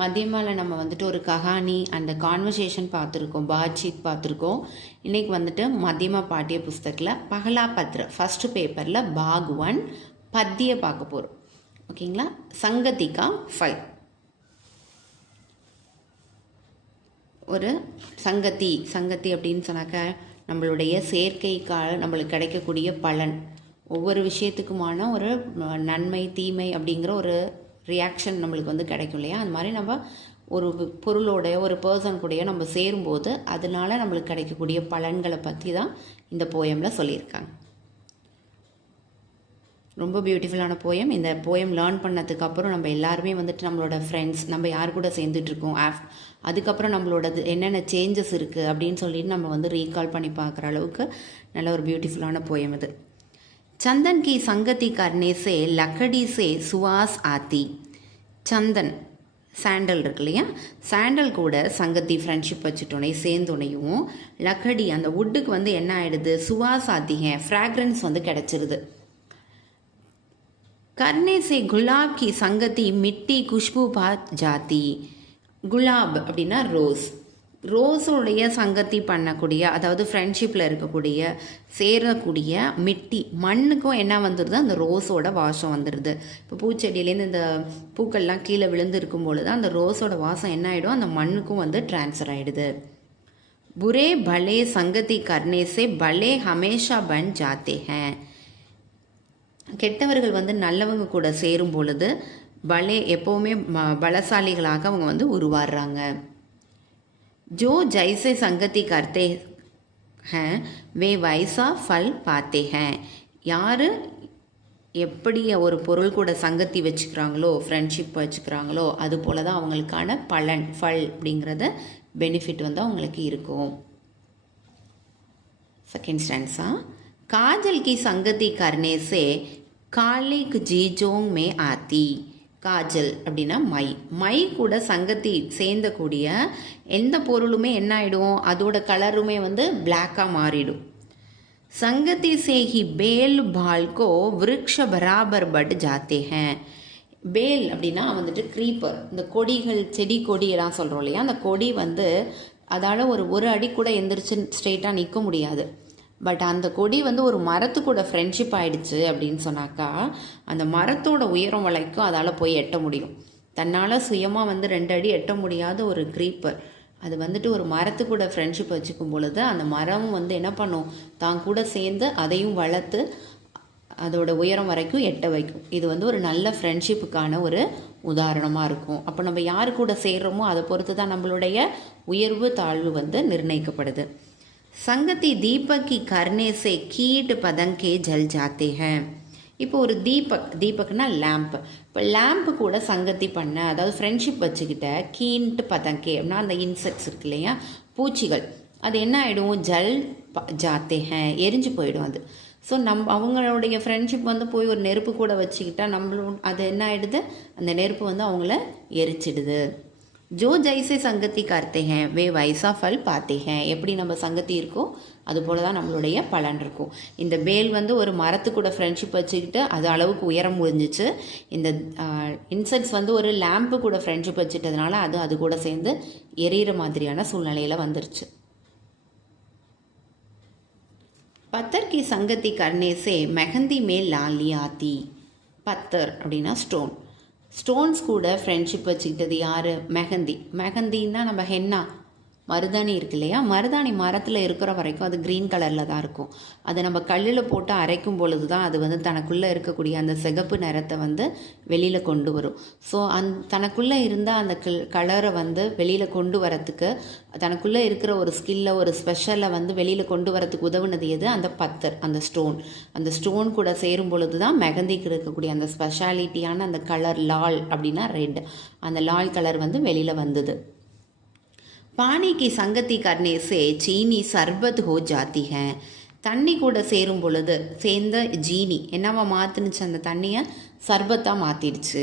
மதியமால நம்ம வந்துட்டு ஒரு கஹானி அண்ட் கான்வர்சேஷன் பார்த்துருக்கோம், பாட்ஷீட் பார்த்துருக்கோம். இன்றைக்கி வந்துட்டு மத்தியமா பாட்டிய புஸ்தகத்தில் பகலா பத்ர ஃபஸ்ட்டு பேப்பரில் பாக் 1 பத்திய பார்க்க போகிறோம். ஓகேங்களா. சங்கதிகா 5. ஒரு சங்கத்தி அப்படின்னு சொன்னாக்க நம்மளுடைய செயற்கைக்கால் நம்மளுக்கு கிடைக்கக்கூடிய பலன், ஒவ்வொரு விஷயத்துக்குமான ஒரு நன்மை தீமை அப்படிங்கிற ஒரு ரியாக்ஷன் நம்மளுக்கு வந்து கிடைக்கும் இல்லையா. அந்த மாதிரி நம்ம ஒரு பொருளோடைய ஒரு பர்சன் கூடயோ நம்ம சேரும்போது அதனால நம்மளுக்கு கிடைக்கக்கூடிய பலன்களை பற்றி தான் இந்த போயமில் சொல்லியிருக்காங்க. ரொம்ப பியூட்டிஃபுல்லான போயம். இந்த போயம் லேர்ன் பண்ணதுக்கப்புறம் நம்ம எல்லாருமே வந்துட்டு நம்மளோட ஃப்ரெண்ட்ஸ் நம்ம யார் கூட சேர்ந்துட்ருக்கோம், அதுக்கப்புறம் நம்மளோட என்னென்ன சேஞ்சஸ் இருக்குது அப்படின்னு சொல்லிட்டு நம்ம வந்து ரீகால் பண்ணி பார்க்குற அளவுக்கு நல்ல ஒரு பியூட்டிஃபுல்லான போயம் இது. चंदन की संगति करने से लकड़ी से सुवास आती. चंदन சாண்டல் இருக்கு இல்லையா, சாண்டல் கூட சங்கத்தி ஃப்ரெண்ட்ஷிப் வச்சுட்டோன்னே சேர்ந்தோனையும் லக்கடி அந்த வுட்டுக்கு வந்து என்ன ஆகிடுது, சுவாஸ் ஆத்திங்க ஃப்ராக்ரன்ஸ் வந்து கிடச்சிருது. करने से गुलाब की संगति मिट्टी खुशबू पा जाती. गुलाब அப்படின்னா ரோஸ், ரோஸோடைய சங்கத்தி பண்ணக்கூடிய அதாவது ஃப்ரெண்ட்ஷிப்பில் இருக்கக்கூடிய சேரக்கூடிய மிட்டி மண்ணுக்கும் என்ன வந்துடுது, அந்த ரோஸோட வாசம் வந்துடுது. இப்போ பூச்செடியிலேருந்து இந்த பூக்கள்லாம் கீழே விழுந்து இருக்கும் பொழுது அந்த ரோஸோட வாசம் என்ன ஆகிடும், அந்த மண்ணுக்கும் வந்து டிரான்ஸ்ஃபர் ஆகிடுது. புரே பலே சங்கத்தி கர்னே சே பலே ஹமேஷா பன் ஜாத்தே ஹேன். கெட்டவர்கள் வந்து நல்லவங்க கூட சேரும் பொழுது பலே எப்போவுமே பலசாலிகளாக அவங்க வந்து உருவாடுறாங்க. जो जैसे संगति करते हैं वे वैसा फल पाते हैं. யார் எப்படி ஒரு பொருள் கூட சங்கத்தி வச்சுக்கிறாங்களோ ஃப்ரெண்ட்ஷிப் வச்சுக்கிறாங்களோ அது போல தான் அவங்களுக்கான பலன் ஃபல் அப்படிங்கிறத பெனிஃபிட் வந்து அவங்களுக்கு இருக்கும். Second stanza. काजल की संगति करने से कालिक जीजों में आती. காஜல் அப்படின்னா மை கூட சங்கத்தி சேர்ந்தக்கூடிய எந்த பொருளுமே என்ன ஆகிடும், அதோட கலருமே வந்து பிளாக்காக மாறிடும். சங்கத்தி சேஹி பேல் பால்கோ விருக்ஷ பராபர் பட் ஜாத்தே ஹேன். பேல் அப்படின்னா வந்துட்டு க்ரீப்பர், இந்த கொடிகள் செடி கொடியெல்லாம் சொல்கிறோம் இல்லையா, அந்த கொடி வந்து அதால் ஒரு அடி கூட எந்திரிச்சு ஸ்ட்ரெயிட்டாக நிற்க முடியாது. பட் அந்த கொடி வந்து ஒரு மரத்து கூட ஃப்ரெண்ட்ஷிப் ஆகிடுச்சு அப்படின்னு சொன்னாக்கா அந்த மரத்தோட உயரம் வரைக்கும் அதால் போய் எட்ட முடியும். தன்னால் சுயமாக வந்து 2 அடி எட்ட முடியாத ஒரு க்ரீப்பர் அது வந்துட்டு ஒரு மரத்து கூட ஃப்ரெண்ட்ஷிப் வச்சுக்கும் பொழுது அந்த மரமும் வந்து என்ன பண்ணும், தான் கூட சேர்ந்து அதையும் வளர்த்து அதோட உயரம் வரைக்கும் எட்ட வைக்கும். இது வந்து ஒரு நல்ல ஃப்ரெண்ட்ஷிப்புக்கான ஒரு உதாரணமாக இருக்கும். அப்போ நம்ம யார் கூட சேர்றோமோ அதை பொறுத்து தான் நம்மளுடைய உயர்வு தாழ்வு வந்து நிர்ணயிக்கப்படுது. संगति दीपक की करने से कीट पतंगे जल जाते हैं. இப்போ ஒரு தீபக்னா லேம்ப். இப்போ லேம்ப் கூட சங்கத்தி பண்ண அதாவது ஃப்ரெண்ட்ஷிப் வச்சுக்கிட்ட கீண்ட் பதங்கே அப்படின்னா அந்த இன்செக்ட்ஸ் இருக்கு இல்லையா, பூச்சிகள், அது என்ன ஆகிடும், ஜல் ஜாத்தே ஹேன் எரிஞ்சு போயிடும் அது. ஸோ அவங்களுடைய ஃப்ரெண்ட்ஷிப் வந்து போய் ஒரு நெருப்பு கூட வச்சுக்கிட்டா அது என்ன ஆகிடுது, அந்த நெருப்பு வந்து அவங்கள எரிச்சிடுது. ஜோ ஜைசே சங்கத்தி கர்த்தே ஹேன் வே வைசா ஃபல் பாத்தே ஹேன். எப்படி நம்ம சங்கத்தி இருக்கோ அது போல தான் நம்மளுடைய பலன் இருக்கும். இந்த பேல் வந்து ஒரு மரத்து கூட ஃப்ரெண்ட்ஷிப் வச்சுக்கிட்டு அது அளவுக்கு உயரம் முடிஞ்சிச்சு. இந்த இன்செக்ட்ஸ் வந்து ஒரு லேம்பு கூட ஃப்ரெண்ட்ஷிப் வச்சுட்டதுனால அது கூட சேர்ந்து எரியிற மாதிரியான சூழ்நிலையில் வந்துருச்சு. பத்தர் கி சங்கத்தி கர்னே சே மெஹந்தி மேல் லாலி ஆத்தி. பத்தர் அப்படின்னா ஸ்டோன். ஸ்டோன்ஸ் கூட ஃப்ரெண்ட்ஷிப் வச்சுக்கிட்டது யார், மெஹந்தின்னா நம்ம ஹென்னா மருதாணி இருக்கு இல்லையா, மருதாணி மரத்தில் இருக்கிற வரைக்கும் அது க்ரீன் கலரில் தான் இருக்கும். அதை நம்ம கல்லில் போட்டு அரைக்கும் பொழுது தான் அது வந்து தனக்குள்ளே இருக்கக்கூடிய அந்த சிகப்பு நிறத்தை வந்து வெளியில் கொண்டு வரும். ஸோ தனக்குள்ளே இருந்த அந்த கலரை வந்து வெளியில் கொண்டு வரத்துக்கு தனக்குள்ளே இருக்கிற ஒரு ஸ்கில்லை ஒரு ஸ்பெஷலை வந்து வெளியில் கொண்டு வரத்துக்கு உதவுனது எது, அந்த பத்தர், அந்த ஸ்டோன். அந்த ஸ்டோன் கூட சேரும் பொழுது தான் மெஹந்திக்கு இருக்கக்கூடிய அந்த ஸ்பெஷாலிட்டியான அந்த கலர் லால் அப்படின்னா ரெட், அந்த லால் கலர் வந்து வெளியில் வந்தது. पानी की संगति करने से चीनी शरबत हो जाती है. தண்ணி கூட சேரும் பொழுது சேர்ந்த ஜீனி என்னவா மாற்றுனுச்சு, அந்த தண்ணியை சர்பத்தாக மாற்றிடுச்சு.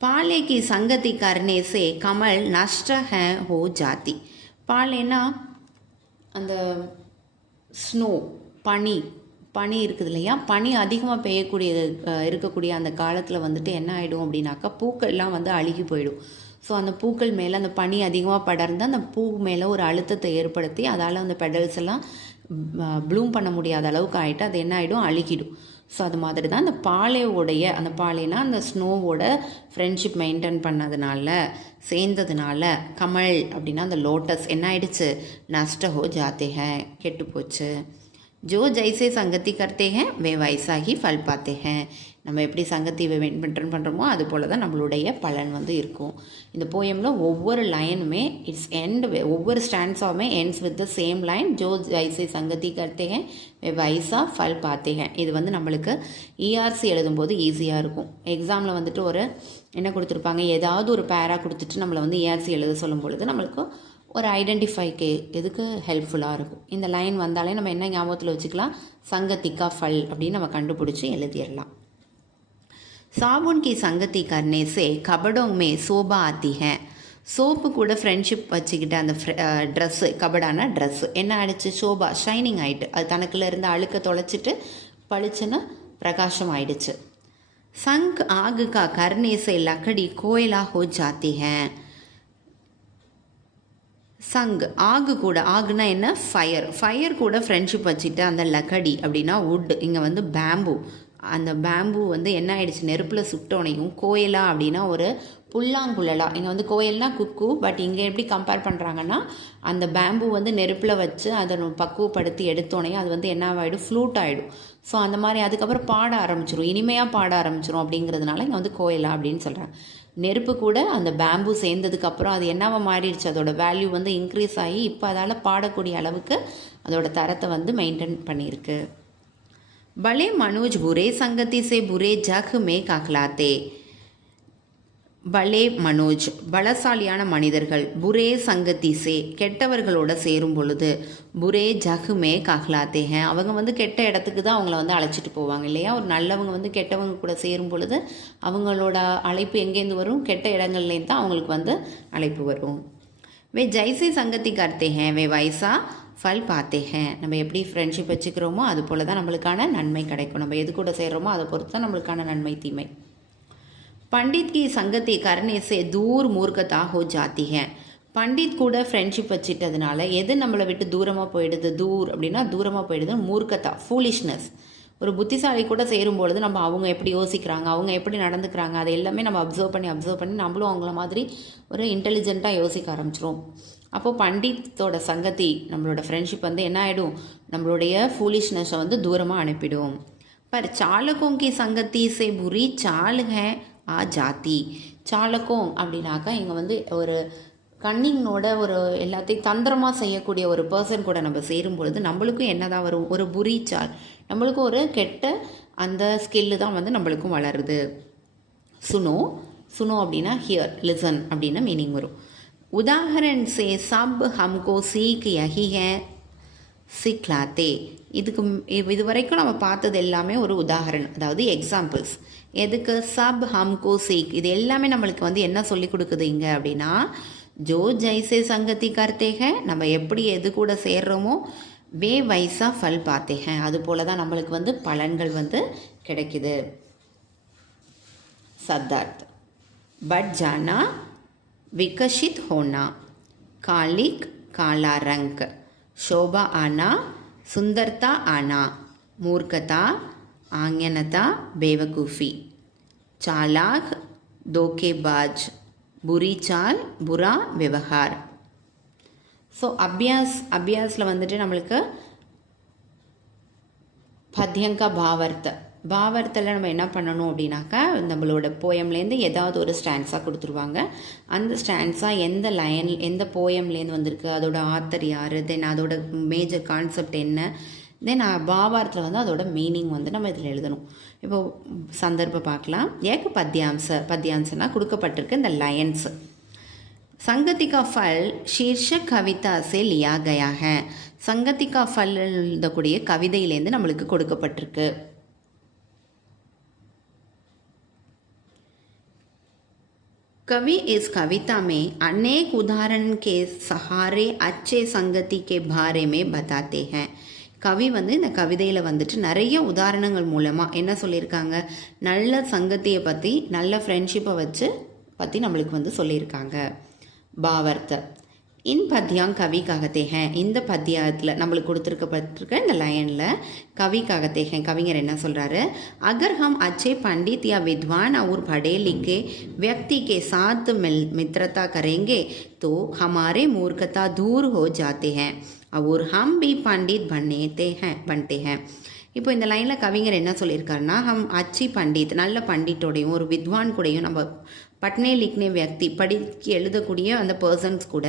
பாலே கி சங்கத்தி கர்னே சே கமல் நஷ்ட ஹே ஹோ ஜாத்தி. பாலேனா அந்த ஸ்னோ பனி பனி இருக்குது இல்லையா, பனி அதிகமாக பெய்யக்கூடிய இருக்கக்கூடிய அந்த காலத்தில் வந்துட்டு என்ன ஆகிடும் அப்படின்னாக்கா பூக்கள்லாம் வந்து அழுகி போயிடும். ஸோ அந்த பூக்கள் மேலே அந்த பனி அதிகமாக படர்ந்து அந்த பூ மேலே ஒரு அழுத்தத்தை ஏற்படுத்தி அதால் அந்த பெடல்ஸ் எல்லாம் ப்ளூம் பண்ண முடியாத அளவுக்கு ஆகிட்டு அது என்ன ஆகிடும், அழுகிடும். ஸோ அது மாதிரி தான் அந்த பாலையோடைய அந்த பாலைனா அந்த ஸ்னோவோட ஃப்ரெண்ட்ஷிப் மெயின்டைன் பண்ணதுனால சேர்ந்ததுனால கமல் அப்படின்னா அந்த லோட்டஸ் என்ன ஆயிடுச்சு, நஷ்ட ஹோ ஜாத்தே ஹே, கெட்டு போச்சு. जो जैसे संगति करते हैं वे वैसा ही फल पाते हैं. நம்ம எப்படி சங்கத்தி மெயின்டைன் பண்ணுறோமோ அது போல் தான் நம்மளுடைய பலன் வந்து இருக்கும். இந்த போயமில் ஒவ்வொரு லைனுமே ஒவ்வொரு ஸ்டாண்ட்ஸாவுமே ends with the same line. ஜோ ஜைசே சங்கத்தி கர்த்தே ஹேன் வே வைசா ஃபல் பாத்தே ஹேன். இது வந்து நம்மளுக்கு இஆர்சி எழுதும்போது ஈஸியாக இருக்கும். எக்ஸாமில் வந்துட்டு ஒரு என்ன கொடுத்துருப்பாங்க, ஏதாவது ஒரு பேரா கொடுத்துட்டு நம்மளை வந்து இஆர்சி எழுத சொல்லும் பொழுது நம்மளுக்கு ஒரு ஐடென்டிஃபைக்கு எதுக்கு ஹெல்ப்ஃபுல்லாக இருக்கும். இந்த லைன் வந்தாலே நம்ம என்ன ஞாபகத்தில் வச்சுக்கலாம், சங்கத்திக்கா ஃபல் அப்படின்னு நம்ம கண்டுபிடிச்சி எழுதிடலாம். साबुन की संगति करने से कपड़ों में शोभा आती है. சோப்பு கூட ஃப்ரெண்ட்ஷிப் வச்சுக்கிட்ட அந்த ட்ரெஸ்ஸு, கபடான ட்ரெஸ்ஸு என்ன ஆகிடுச்சு, ஷோபா ஷைனிங் ஆகிட்டு அது தனக்குள்ள இருந்து அழுக்க தொலைச்சிட்டு பளிச்சுன்னு பிரகாசம் ஆயிடுச்சு. சங்க் ஆகு கா கர்னே से लकड़ी कोयला हो जाती है. சங் ஆகு கூட, ஆகுனா என்ன, ஃபயர் கூட ஃப்ரெண்ட்ஷிப் வச்சுட்டு அந்த லக்கடி அப்படின்னா வுட், இங்கே வந்து பேம்பு, அந்த பேம்பு வந்து என்ன ஆயிடுச்சு, நெருப்பில் சுட்டோனையும் கோயிலா அப்படின்னா ஒரு புல்லாங்குழலா, இங்கே வந்து கோயில்னா குக்கு, பட் இங்கே எப்படி கம்பேர் பண்ணுறாங்கன்னா அந்த பேம்பு வந்து நெருப்பில் வச்சு அதை பக்குவப்படுத்தி எடுத்தோனையும் அது வந்து என்ன ஆகிடும், ஃப்ளூட் ஆகிடும். ஸோ அந்த மாதிரி அதுக்கப்புறம் பாட ஆரம்பிச்சிடும், இனிமையாக பாட ஆரம்பிச்சிடும். அப்படிங்கிறதுனால இங்கே வந்து கோயிலா அப்படின்னு சொல்கிறாங்க. நெருப்பு கூட அந்த பேம்பு சேர்ந்ததுக்கப்புறம் அது என்னவா மாறிடுச்சு, அதோட வேல்யூ வந்து இன்க்ரீஸ் ஆகி இப்போ அதால் பாடக்கூடிய அளவுக்கு அதோட தரத்தை வந்து மெயின்டைன் பண்ணியிருக்கு. பலே மனோஜ் புரே சங்கத்தி சே புரே ஜக் மே கஹ்லாத்தே. பலே மனோஜ் பலசாலியான மனிதர்கள், புரே சங்கத்தி சே கெட்டவர்களோட சேரும் பொழுது, புரே ஜகுமே கஹ்லாத்தே ஹேன் அவங்க வந்து கெட்ட இடத்துக்கு தான் அவங்கள வந்து அழைச்சிட்டு போவாங்க இல்லையா. ஒரு நல்லவங்க வந்து கெட்டவங்க கூட சேரும் பொழுது அவங்களோட அழைப்பு எங்கேருந்து வரும், கெட்ட இடங்கள்லேருந்து தான் அவங்களுக்கு வந்து அழைப்பு வரும். வே ஜைசே சங்கத்தி கர்த்தே ஹேன் வே வைசா ஃபல் பாத்தே ஹேன். நம்ம எப்படி ஃப்ரெண்ட்ஷிப் வச்சுக்கிறோமோ அது போல தான் நம்மளுக்கான நன்மை கிடைக்கும். நம்ம எது கூட சேர்கிறோமோ அதை பொறுத்து தான் நம்மளுக்கான நன்மை தீமை. पंडित की संगति करने से दूर मूर्खता हो जाती है. பண்டித் கூட ஃப்ரெண்ட்ஷிப் வச்சுட்டதுனால எது நம்மளை விட்டு தூரமாக போயிடுது, தூர் அப்படின்னா தூரமாக போயிடுது, மூர்க்கத்தா ஃபூலிஷ்னஸ். ஒரு புத்திசாலி கூட சேரும்பொழுது நம்ம அவங்க எப்படி யோசிக்கிறாங்க, அவங்க எப்படி நடந்துக்கிறாங்க, அது எல்லாமே நம்ம அப்சர்வ் பண்ணி நம்மளும் அவங்கள மாதிரி ஒரு இன்டெலிஜென்ட்டாக யோசிக்க ஆரம்பிச்சிரும். அப்போது பண்டித்தோட சங்கதி நம்மளோட ஃப்ரெண்ட்ஷிப் வந்து என்ன ஆகிடும், நம்மளுடைய ஃபூலிஷ்னஸை வந்து தூரமாக அனுப்பிடும். पर चालकों की संगति से बुरी चाल है आ जाती. சாலகம் அப்படின்னாக்கா இங்கே வந்து ஒரு கன்னிங்கோட ஒரு எல்லாத்தையும் தந்திரமாக செய்யக்கூடிய ஒரு பர்சன் கூட நம்ம சேரும் பொழுது நம்மளுக்கும் என்னதான் வரும், ஒரு புரி சால், நம்மளுக்கும் ஒரு கெட்ட அந்த ஸ்கில்லு தான் வந்து நம்மளுக்கும் வளருது. சுனோ சுனோ அப்படின்னா ஹியர், லிசன் அப்படின்னு மீனிங் வரும். உதாரணம் சே சப் ஹம்கோ சீக் யஹி ஹே சிக்லாத்தே. இது வரைக்கும் நம்ம பார்த்தது எல்லாமே ஒரு உதாரணம், அதாவது எக்ஸாம்பிள்ஸ். எதுக்கு, சப் ஹம்கோ சீக், இது எல்லாமே நம்மளுக்கு வந்து என்ன சொல்லி கொடுக்குது இங்கே அப்படின்னா, ஜோ ஜைசே சங்கத்தி கர்த்தேக, நம்ம எப்படி எது கூட சேர்றோமோ வே வைசா ஃபல் பார்த்தேக, அது போல தான் நம்மளுக்கு வந்து பலன்கள் வந்து கிடைக்குது. சத்தார்த் but ஜானா Viksit ஹோனா, garlic Kaala rank, शोभा आना, सुंदरता आना, मूर्खता, आज्ञानता, बेवकूफ़ी, चालाक, धोखेबाज, बुरी चाल, बुरा व्यवहार. ஸோ அபியாஸில் வந்துட்டு நம்மளுக்கு பத்யங்கா பாவர்த்தில் நம்ம என்ன பண்ணணும் அப்படின்னாக்கா, நம்மளோட போயம்லேருந்து ஏதாவது ஒரு ஸ்டான்ஸாக கொடுத்துருவாங்க. அந்த ஸ்டான்ஸாக எந்த லைன் எந்த போயம்லேருந்து வந்திருக்கு, அதோட ஆத்தர் யார், தென் அதோட மேஜர் கான்செப்ட் என்ன, தென் பாவார்த்தில் வந்து அதோட மீனிங் வந்து நம்ம இதில் எழுதணும். இப்போது சந்தர்ப்பம் பார்க்கலாம். ஏக பத்யாம்சனா கொடுக்கப்பட்டிருக்கு இந்த லைன்ஸ். संगति का फल शीर्षक कविता से लिया गया है. संगति का फल எழுதக்கூடிய கவிதையிலேருந்து நம்மளுக்கு கொடுக்கப்பட்டிருக்கு. कवि इस कविता में अनेक उदाहरण के सहारे अच्छे संगति के बारे में बताते हैं. கவி வந்து இந்த கவிதையில் வந்துட்டு நிறைய உதாரணங்கள் மூலமாக என்ன சொல்லியிருக்காங்க, நல்ல சங்கத்தியை பற்றி, நல்ல ஃப்ரெண்ட்ஷிப்பை பற்றி நம்மளுக்கு வந்து சொல்லியிருக்காங்க. பாவர்த்த இன் பத்தியாங் கவி காகத்தேகன், இந்த பத்தியத்தில் நம்மளுக்கு கொடுத்துருக்கப்பட்டிருக்க இந்த லைனில் கவி காகத்தேகன், கவிஞர் என்ன சொல்கிறாரு, अगर हम अच्छे पंडित या विद्वान और पढ़े लिखे व्यक्ति के साथ मित्रता करेंगे तो हमारे मूर्खता दूर हो जाते हैं और हम भी पंडित बनते हैं. இப்போ இந்த லைனில் கவிஞர் என்ன சொல்லியிருக்காருன்னா, ஹம் அச்சி பண்டித், நல்ல பண்டிட்டோடையும் ஒரு வித்வான் கூடையும், நம்ம பட்னே லிக்னே வியக்தி, படிக்க எழுதக்கூடிய அந்த பர்சன்ஸ் கூட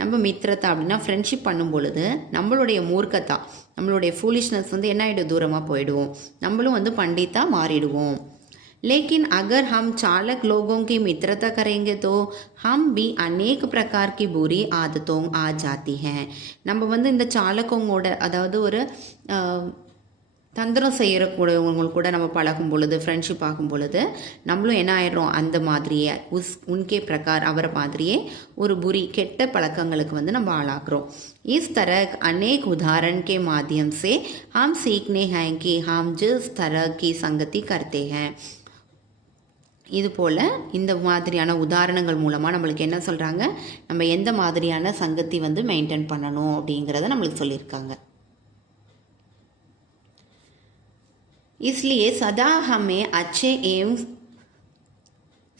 நம்ம மித்திரத்தா அப்படின்னா ஃப்ரெண்ட்ஷிப் பண்ணும் பொழுது நம்மளுடைய மூர்க்கத்தா, நம்மளுடைய ஃபூலிஷ்னஸ் வந்து என்ன ஆகிடும், தூரமாக போயிடுவோம், நம்மளும் வந்து பண்டித்தா மாறிடுவோம். लेकिन अगर हम चालक लोगों की मित्रता करेंगे तो हम भी अनेक प्रकार की बुरी आदतों आ जाती हैं. நம்ம வந்து இந்த சாலகங்களோட, அதாவது ஒரு தந்திரம் செய்யக்கூடியவங்க கூட நம்ம பழகும் பொழுது, ஃப்ரெண்ட்ஷிப் ஆகும் பொழுது நம்மளும் என்ன ஆயிடுறோம், அந்த மாதிரியே உன்கே பிரகார், அவரை மாதிரியே ஒரு புரி கெட்ட பழக்கங்களுக்கு வந்து நம்ம ஆளாக்குறோம். इस तरह अनेक उदाहरण के माध्यम से हम सीखने हैं कि हम जिस तरह की संगति करते हैं. இது போல் இந்த மாதிரியான உதாரணங்கள் மூலமாக நம்மளுக்கு என்ன சொல்கிறாங்க, நம்ம எந்த மாதிரியான சங்கத்தி வந்து மெயின்டைன் பண்ணணும் அப்படிங்கிறத நம்மளுக்கு சொல்லியிருக்காங்க. इसलिए सदा हमें अच्छे एवं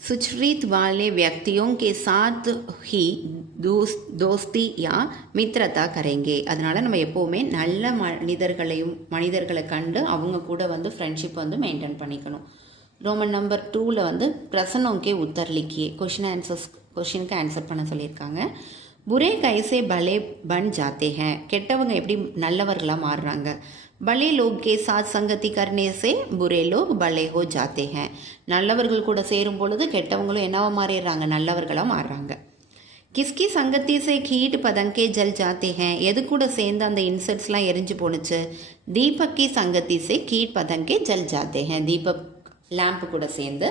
सुचरित वाले व्यक्तियों के साथ ही दोस्ती या மித்திரத்தா கரேங்கே. அதனால் நம்ம எப்போவுமே நல்ல மனிதர்களை கண்டு அவங்க கூட வந்து ஃப்ரெண்ட்ஷிப் வந்து மெயின்டைன் பண்ணிக்கணும். ரோமன் நம்பர் 2ல் வந்து பிரசனோங்கே உத்தர் லிக்கியே, கொஷினுக்கு ஆன்சர் பண்ண சொல்லியிருக்காங்க. புரே கைசே பலே பன் ஜாத்தே ஹேன், கெட்டவங்க எப்படி நல்லவர்களாக மாறுறாங்க. பலே லோக் கே சாத் சங்கத்தி கர்னே சே புரே லோக் பலே ஹோ ஜாத்தே ஹேன், நல்லவர்கள் கூட சேரும் பொழுது கெட்டவங்களும் என்னவா மாறிடுறாங்க, நல்லவர்களாக மாறுறாங்க. கிஸ்கி சங்கத்தி சே கீட் பதங்கே ஜல் ஜாத்தே ஹேன், எது கூட சேர்ந்து அந்த இன்செக்ட்ஸ்லாம் எரிஞ்சு போணுச்சு. தீபக் கி சங்கத்தி சே கீட் பதங்கே ஜல் ஜாத்தே ஹேன், தீபக் லேம்ப்பு கூட சேர்ந்து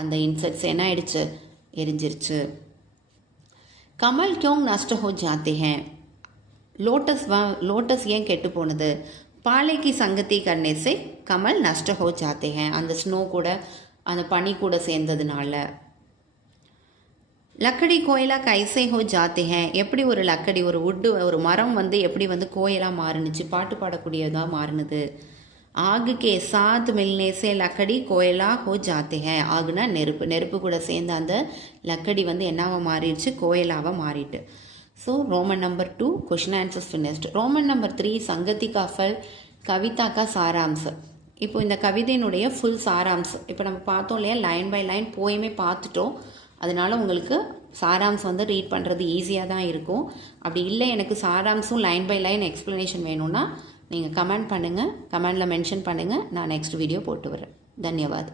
அந்த இன்செக்ட்ஸ் என்ன ஆயிடுச்சு, எரிஞ்சிருச்சு. கமல் கியோங் நஷ்ட ஹோ ஜாத்தே ஹேன், லோட்டஸ் ஏன் கெட்டு போனது. பாலைக்கு சங்கத்தி கர்னே சே கமல் நஷ்ட ஹோ ஜாத்தே ஹேன், அந்த ஸ்னோ கூட அந்த பனி கூட சேர்ந்ததுனால. லக்கடி கோயிலா கைசே ஹோ ஜாத்தே ஹேன், எப்படி ஒரு லக்கடி, ஒரு வுட்டு, ஒரு மரம் வந்து எப்படி வந்து கோயிலாக மாறுனுச்சு, பாட்டு பாடக்கூடியதாக மாறுனுது. ஆகு கே சாத் மில்னே சே லக்கடி கோயலா ஹோ ஜாத்தே ஹேன், ஆகுனா நெருப்பு, நெருப்பு கூட சேர்ந்து அந்த லக்கடி வந்து என்னவாக மாறிடுச்சு, கோயலாவாக மாறிட்டு. So Roman number 2 question answers finished. Roman number 3 சங்கத்தி கா ஃபல் கவிதா கா சாராம்ஸ். இப்போ இந்த கவிதையினுடைய ஃபுல் சாராம்ஸ் இப்போ நம்ம பார்த்தோம் இல்லையா, லைன் பை லைன் போயுமே பார்த்துட்டோம். அதனால உங்களுக்கு சாராம்ஸ் வந்து ரீட் பண்ணுறது ஈஸியாக தான் இருக்கும். அப்படி இல்லை எனக்கு சாராம்ஸும் லைன் பை லைன் எக்ஸ்ப்ளனேஷன் வேணும்னா நீங்கள் கமெண்ட் பண்ணுங்கள், கமெண்டில் மென்ஷன் பண்ணுங்கள், நான் நெக்ஸ்ட் வீடியோ போட்டு வரேன். தன்யவாத்.